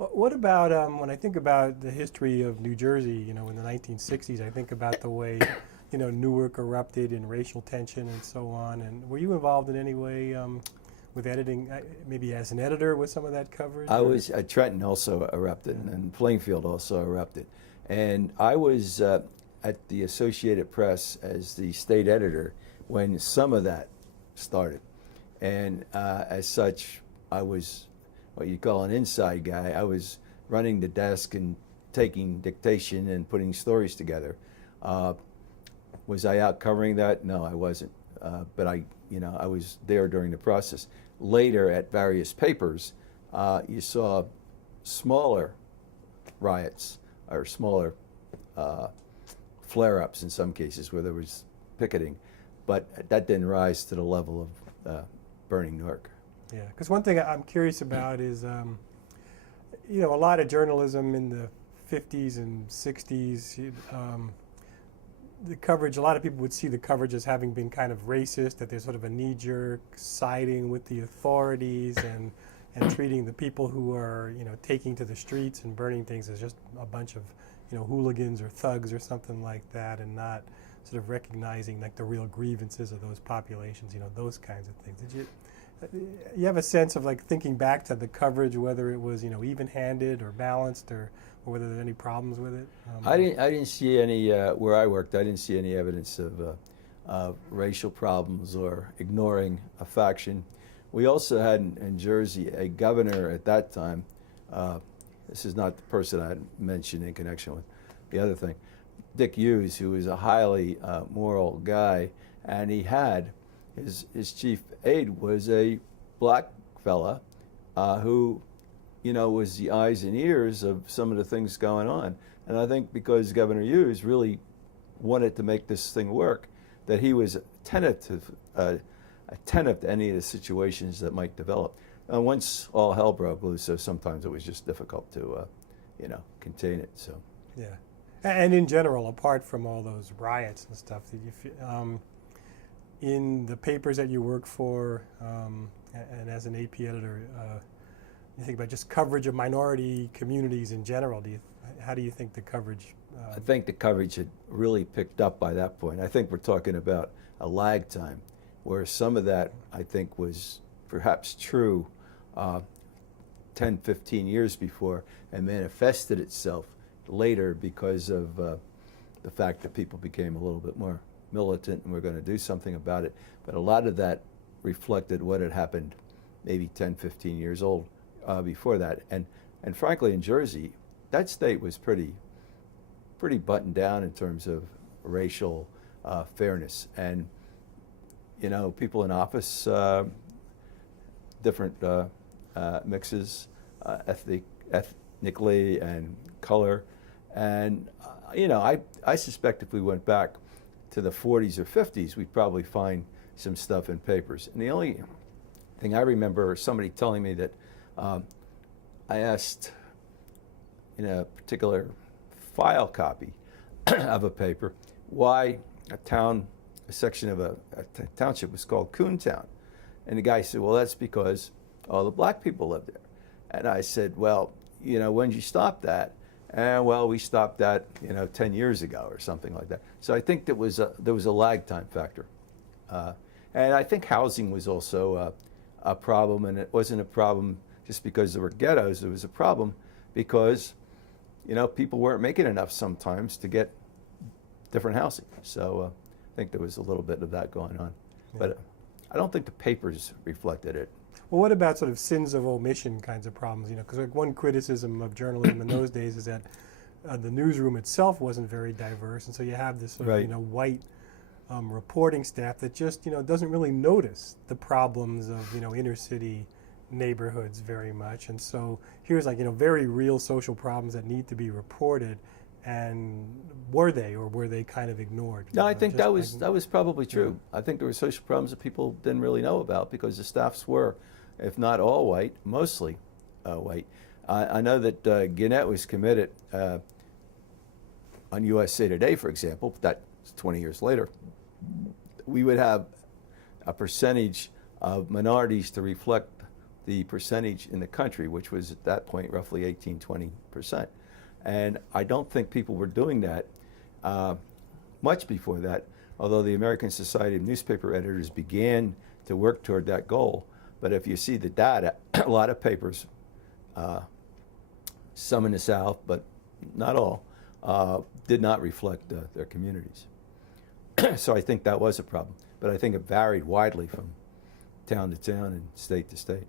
What about when I think about the history of New Jersey, in the 1960s, I think about the way, Newark erupted in racial tension and so on. And were you involved in any way with editing, maybe as an editor with some of that coverage? I was at Trenton also erupted, and Plainfield also erupted. And I was at the Associated Press as the state editor when some of that started. And as such, I was what you call an inside guy. I was running the desk and taking dictation and putting stories together. Was I out covering that? No, I wasn't. But I was there during the process. Later, at various papers, you saw smaller riots or smaller flare-ups in some cases where there was picketing, but that didn't rise to the level of burning Newark. Yeah, because one thing I'm curious about is, a lot of journalism in the 50s and 60s, the coverage, a lot of people would see the coverage as having been kind of racist, that there's sort of a knee-jerk siding with the authorities and treating the people who are, taking to the streets and burning things as just a bunch of, hooligans or thugs or something like that, and not sort of recognizing like the real grievances of those populations, those kinds of things. You have a sense of like thinking back to the coverage, whether it was even-handed or balanced, or whether there's any problems with it? I didn't see any where I worked. I didn't see any evidence of racial problems or ignoring a faction. We also had in Jersey a governor at that time. This is not the person I mentioned in connection with the other thing. Dick Hughes, who was a highly moral guy, and he had his chief aide was a black fella who, was the eyes and ears of some of the things going on. And I think because Governor Hughes really wanted to make this thing work, that he was attentive to any of the situations that might develop. Once all hell broke loose, so sometimes it was just difficult to, contain it. So. Yeah, and in general, apart from all those riots and stuff, did you in the papers that you work for, and as an AP editor, you think about just coverage of minority communities in general. How do you think the coverage? I think the coverage had really picked up by that point. I think we're talking about a lag time, where some of that I think was perhaps true 10, 15 years before, and manifested itself later because of the fact that people became a little bit more militant and we're going to do something about it. But a lot of that reflected what had happened maybe 10, 15 years old before that. And frankly, in Jersey, that state was pretty buttoned down in terms of racial fairness. And, people in office, different mixes, ethnically and color. And, I suspect if we went back to the 40s or 50s, we'd probably find some stuff in papers. And the only thing I remember somebody telling me that I asked in a particular file copy of a paper why a section of a township was called Coontown. And the guy said, well, that's because all the black people live there. And I said, well, when did you stop that? And well, we stopped that, 10 years ago or something like that. So I think there was a lag time factor. And I think housing was also a problem, and it wasn't a problem just because there were ghettos. It was a problem because, people weren't making enough sometimes to get different housing. So I think there was a little bit of that going on. Yeah. But I don't think the papers reflected it. Well, what about sort of sins of omission kinds of problems? Because like one criticism of journalism in those days is that the newsroom itself wasn't very diverse, and so you have this sort right. of white reporting staff that just doesn't really notice the problems of inner city neighborhoods very much, and so here's like very real social problems that need to be reported. And were they kind of ignored? No, I think that was probably true. Yeah. I think there were social problems that people didn't really know about because the staffs were, if not all white, mostly white. I know that Gannett was committed on USA Today, for example. That's 20 years later. We would have a percentage of minorities to reflect the percentage in the country, which was at that point roughly 18–20%. And I don't think people were doing that much before that, although the American Society of Newspaper Editors began to work toward that goal. But if you see the data, a lot of papers, some in the South, but not all, did not reflect their communities. So I think that was a problem. But I think it varied widely from town to town and state to state.